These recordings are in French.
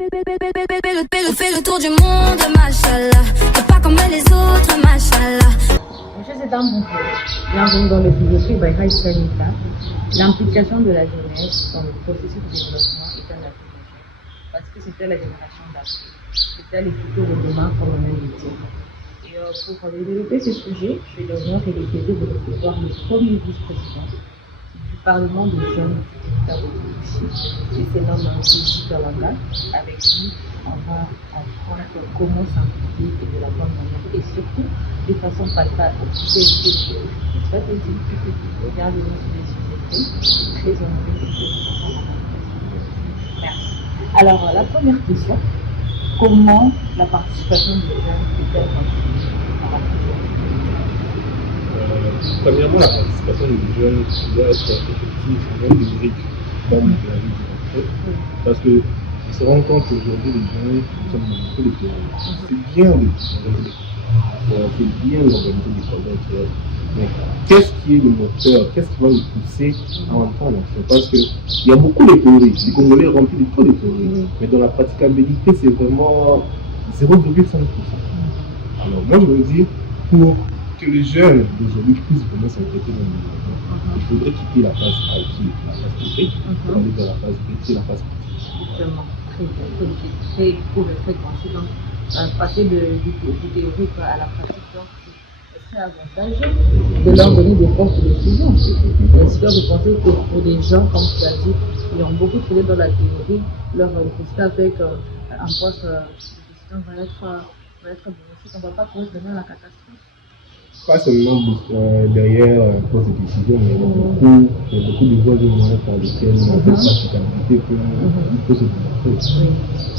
Fais le tour du monde, machallah. T'es pas comme les autres, machallah. C'est un bon fait. Bienvenue dans le philosophie by High Sanita. L'implication de la jeunesse dans le processus de développement est un atout majeur. Parce que c'était la génération d'après. C'était les futurs de demain, comme on aime le dire. Et pour développer ce sujet, j'ai l'honneur et le plaisir de recevoir le premier vice-président du Parlement des jeunes de ici. Il se nomme Félix Kalanga. Avec lui, on va apprendre comment s'impliquer de la bonne manière et surtout de façon fatale au sujet de l'espèce de regardez-nous sur les sujets très honorés et merci. Alors, la première question, comment la participation des jeunes peut-elle contribuer à la premièrement, la participation des jeunes doit être effective, même numérique, comme la vie du monde. Parce que ils se rendent compte qu'aujourd'hui, les jeunes sont dans beaucoup de terrain. C'est bien d'organiser des colloques, c'est bien d'organiser des colloques. Mais qu'est-ce qui est le moteur? Qu'est-ce qui va nous pousser à entendre? Parce qu'il y a beaucoup de théories. Les Congolais remplis de trop de théories. Mais dans la praticabilité, c'est vraiment 0,5%. Alors moi, je veux dire, pour que les jeunes d'aujourd'hui puissent vraiment s'inquiéter dans le développement, il faudrait quitter la phase IT, la phase théorique, pour aller vers la phase B, la phase pratique. Justement, très court et très concis. Donc, passer du théorique à la pratique, donc c'est très avantageux de leur donner des postes de décision. Bien sûr, je pensais que pour des gens, comme tu as dit, qui ont beaucoup trouvé dans la théorie, leur poster avec un poste de décision va être bénéfique. On ne va pas courir devant la catastrophe. Pas seulement derrière un poste de décision, mais il y a beaucoup de voies de moyens par lesquelles cette praticabilité peut se démontrer.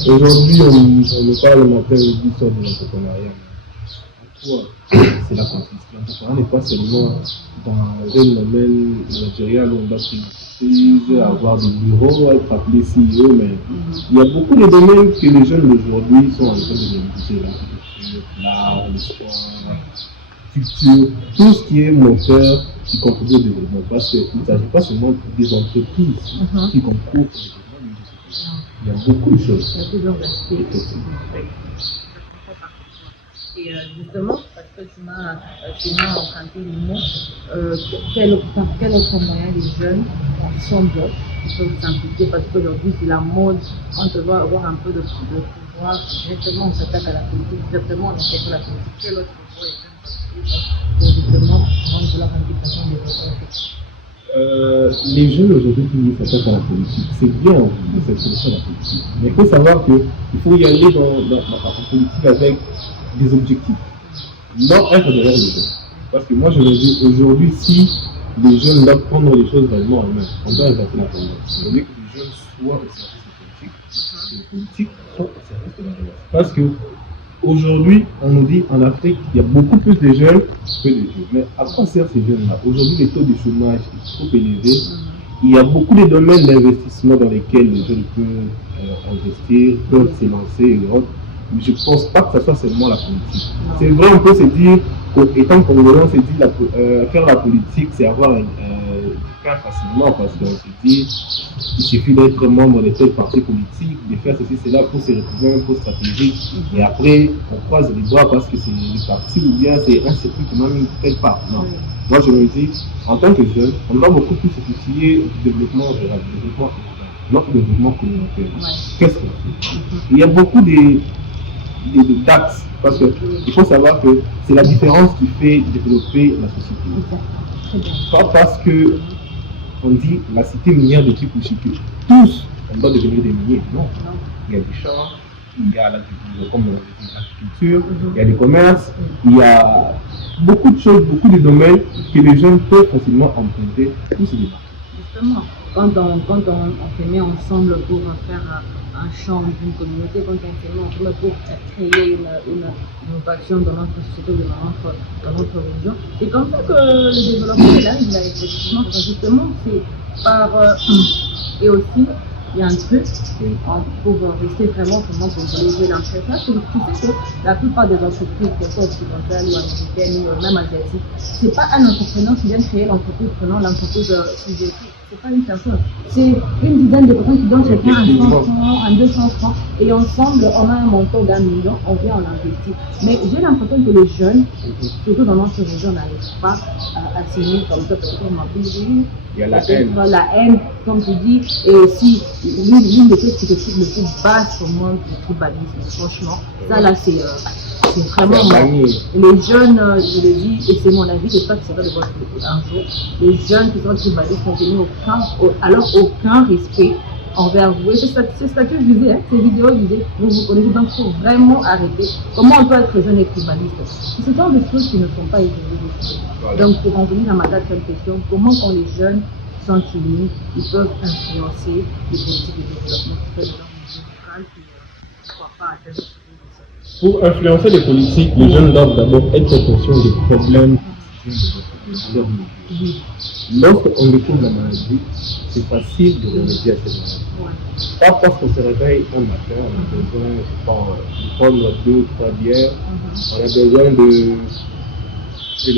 Aujourd'hui, on ne parle matin et du sort de l'entrepreneuriat. En quoi c'est la consistance. L'entrepreneuriat n'est pas seulement dans un domaine managérial où on doit créer une entreprise, avoir des bureaux, être appelé CEO, mais il y a beaucoup de domaines que les jeunes d'aujourd'hui sont en train de négliger. L'architecture, l'art, le sport, culture, tout ce qui est moteur qui contribue au développement. Parce qu'il ne s'agit pas seulement des entreprises qui concourent au développement d'une société. Il y a beaucoup de choses. Il y a plusieurs aspects. Et justement, parce que tu m'as emprunté le mot, par quel autre moyen les jeunes ensemble peuvent s'impliquer? Parce qu'aujourd'hui, c'est la mode, on doit avoir un peu de pouvoir, directement on s'attaque à la politique, directement on attaque à la politique. Quel autre pouvoir les jeunes pour justement rendre leur implication des autres? Les jeunes aujourd'hui qui s'attaquent à la politique, c'est bien cette solution à la politique. Mais il faut savoir qu'il faut y aller en politique avec des objectifs. Non être derrière les jeunes. Parce que moi je me dis aujourd'hui, si les jeunes doivent prendre les choses vraiment en main, on doit inverser la tendance. Il veut que les jeunes soient au service des politiques, et les politiques soient au service de la jeunesse. Parce que aujourd'hui, on nous dit en Afrique, il y a beaucoup plus de jeunes que de vieux. Mais à quoi servent ces jeunes-là? Aujourd'hui, les taux de chômage sont trop élevés. Il y a beaucoup de domaines d'investissement dans lesquels les jeunes peuvent investir, peuvent s'élancer et autres. Mais je ne pense pas que ce soit seulement la politique. C'est vrai, on peut se dire qu'étant congolais, on se dit faire la politique, c'est avoir du pain facilement, parce qu'on se dit il suffit d'être membre de tel parti politique, de faire ceci, cela pour se retrouver un poste stratégique. Et après, on croise les bras parce que c'est le parti ou bien c'est un circuit qui mène quelque part. Non. Moi, je me dis, en tant que jeune, on doit beaucoup plus se soucier du développement rural, du développement urbain, notre développement communautaire. Qu'est-ce qu'on fait? Il y a beaucoup d'axes, parce qu'il faut savoir que c'est la différence qui fait développer la société. Pas parce que on dit la cité minière de Tchipouchipi, tous on doit devenir des miniers. Non. Il y a des champs, il y a l'agriculture, comme l'agriculture, il y a des commerces, il y a beaucoup de choses, beaucoup de domaines que les jeunes peuvent facilement emprunter. Tout ce débat. Justement, quand on se met ensemble pour faire un champ d'une communauté, quand on se met ensemble pour créer une innovation dans notre société, dans notre région, c'est comme ça que le développement est là, il a effectivement, justement, c'est par... et aussi, il y a un truc, pour rester vraiment pour j'ai l'impression, c'est que la plupart des entreprises, qu'elles soient occidentales ou américaines ou même asiatiques, c'est pas un entrepreneur qui vient créer l'entreprise prenant l'entreprise sous c'est pas une personne, c'est une dizaine de personnes qui donnent chacun un 100 francs, un 200 francs, et ensemble, on a un montant d'1 million, on vient, on investit. Mais j'ai l'impression que les jeunes, surtout dans notre région, n'arrivent pas à s'unir comme ça, parce qu'on m'a dit, Il y a la haine. La haine, comme tu dis, et aussi, l'une des choses qui te trouve le plus basse au monde du tribalisme, franchement, ça là, c'est vraiment les jeunes, je le dis, et c'est mon avis, j'espère que ça va de votre côté un jour, les jeunes qui sont tribalistes n'ont tenu aucun respect envers vous. Et ces statuts, je disais, ces vidéos, je disais, vous vous connaissez, donc il faut vraiment arrêter. Comment on peut être jeune et tribaliste? C'est ce genre de choses qui ne sont pas évoluées. Voilà. Donc pour en venir à ma deuxième question, comment quand les jeunes sont unis, ils peuvent influencer les politiques de développement qui peuvent qui ne soient pas atteints. Pour influencer les politiques, les jeunes doivent d'abord être conscients des problèmes de leur vie. Lorsqu'on découvre la maladie, c'est facile de remédier à cette maladie. Pas parce qu'on se réveille un matin, on a besoin de prendre 2 3 bières, on a besoin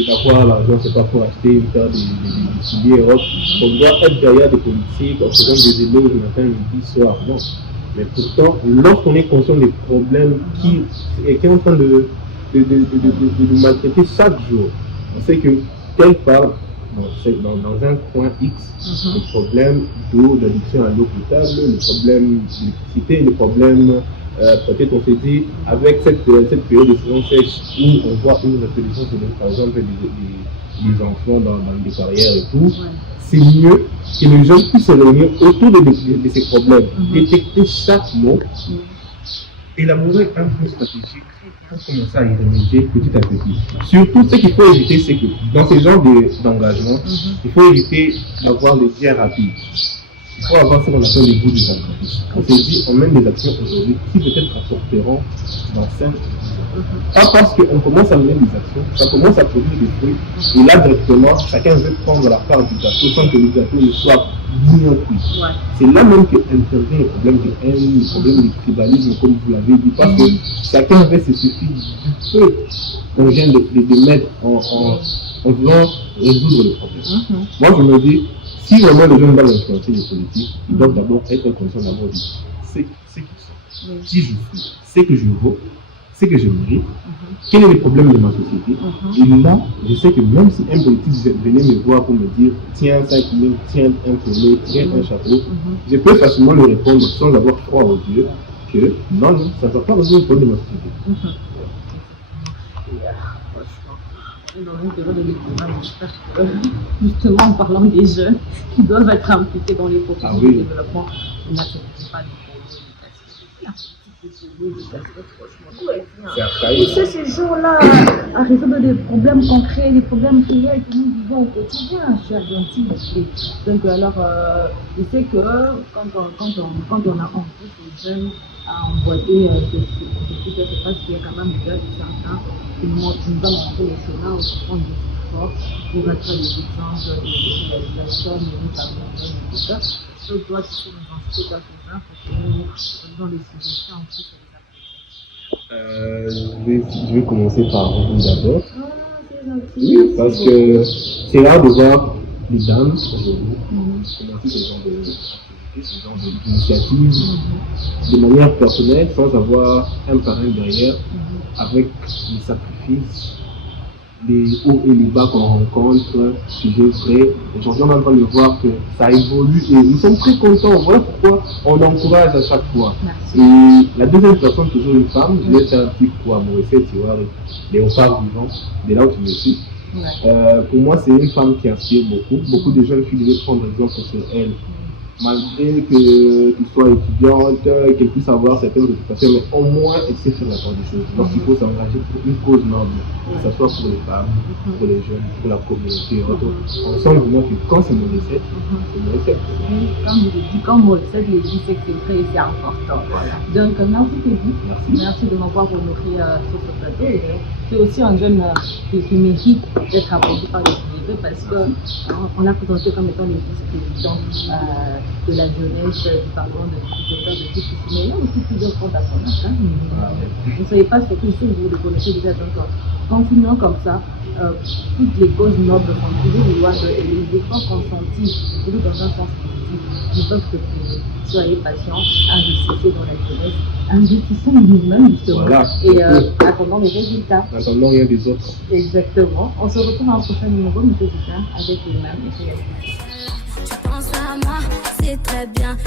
d'avoir l'argent, c'est pas pour acheter une paire de souliers et autres. On doit être derrière des politiques, on se donne des éloges le matin, midi, soir. Non. Mais pourtant, lorsqu'on est conscient des problèmes qui est en train de nous maltraiter chaque jour, on sait que tel part dans un coin X, le problème d'eau, d'addiction à l'eau potable, le problème d'électricité, le problème, peut-être on s'est dit, avec cette période de saison sèche où on voit une résolution, par exemple des enfants dans des carrières et tout, c'est mieux que les gens puissent se réunir autour de ces problèmes, détecter chaque mot, élaborer un plan stratégique pour commencer à y remédier petit à petit. Surtout, ce qu'il faut éviter, c'est que dans ces genres d'engagement, il faut éviter d'avoir des gains rapides. Il faut avoir ce qu'on appelle les bouts de sacrifice. On s'est dit, on mène des actions aujourd'hui qui peut-être apporteront dans 5 ans. Pas parce qu'on commence à mener des actions, ça commence à produire des fruits, et là directement, chacun veut prendre la part du gâteau sans que le gâteau ne soit bien cuit. C'est là même qu'intervient le problème de haine, le problème du tribalisme, comme vous l'avez dit, parce que chacun veut se suffire du peu qu'on vient de mettre en voulant résoudre le problème. Moi je me dis, si vraiment les jeunes veulent influencer les politiques, ils doivent d'abord être conscients d'abord de ce qu'ils sont, qui je suis, ce que je vaux, ce que je mérite, quel est le problème de ma société. Et là, je sais que même si un politique venait me voir pour me dire tiens 5 000, tiens un collet, tiens un chapeau, je peux facilement lui répondre sans avoir froid aux yeux que non, ça ne va pas résoudre le problème de ma société. Dans une période de découverte, j'espère que justement en parlant des jeunes qui doivent être impliqués dans les processus de développement, on n'accepte pas et ces jours-là à résoudre des problèmes concrets, des problèmes réels que nous vivons au quotidien, chers gentils. Donc alors, je sais que quand on a envie les jeunes à emboîter ce processus, c'est parce qu'il y a quand même déjà certains qui nous ont montré le chemin, on prend des efforts pour être des exemples de réalisation, de nous tout ça. Donc toi, tu peux nous en citer quelques-uns pour que nous dans les suggestions en plus. Je vais commencer par vous d'abord. Oui, parce que c'est rare de voir les dames aujourd'hui commencer ce genre d'initiative de manière personnelle sans avoir un parrain derrière, avec les sacrifices, les hauts et les bas qu'on rencontre, sujets frais. Aujourd'hui, on est en train de voir que ça évolue et nous sommes très contents. Voilà pourquoi on encourage à chaque fois. Merci. Et la deuxième personne, toujours une femme, je vais faire un petit coup à Maurice, tu vois, Léopard vivant, de là où tu me suis. Pour moi, c'est une femme qui inspire beaucoup. Beaucoup de jeunes filles devaient prendre exemple sur elle. Malgré qu'elle soit étudiante, qu'elle puisse avoir certaines occupations, mais au moins elle sait faire la part des choses. Lorsqu'il faut s'engager pour une cause noble, que ce soit pour les femmes, pour les jeunes, pour la communauté et autres, on sent vraiment que quand c'est mon recette, c'est mon recette. Quand mon recette le dit, c'est que c'est vrai et c'est important. Voilà. Donc merci Teddy, merci de m'avoir honoré sur ce plateau. C'est aussi un jeune qui mérite d'être apporté par les privés parce qu'on a présenté comme étant le vice-président de la jeunesse du Parlement de tout. Mais il y a aussi plusieurs comptes à son âge. Ne soyez pas surpris si vous le connaissez déjà. Donc, continuons comme ça. Toutes les causes nobles sont toujours louables et les efforts consentis, toujours dans un sens positif, ne peuvent que trouver. Soyez patients, investissez dans la jeunesse, investissons nous-mêmes justement Voilà. et attendons les résultats. Attendons rien des autres. Exactement. On se retrouve dans un prochain numéro, M. Dupin, avec les mêmes et Tu penses à moi, c'est très bien.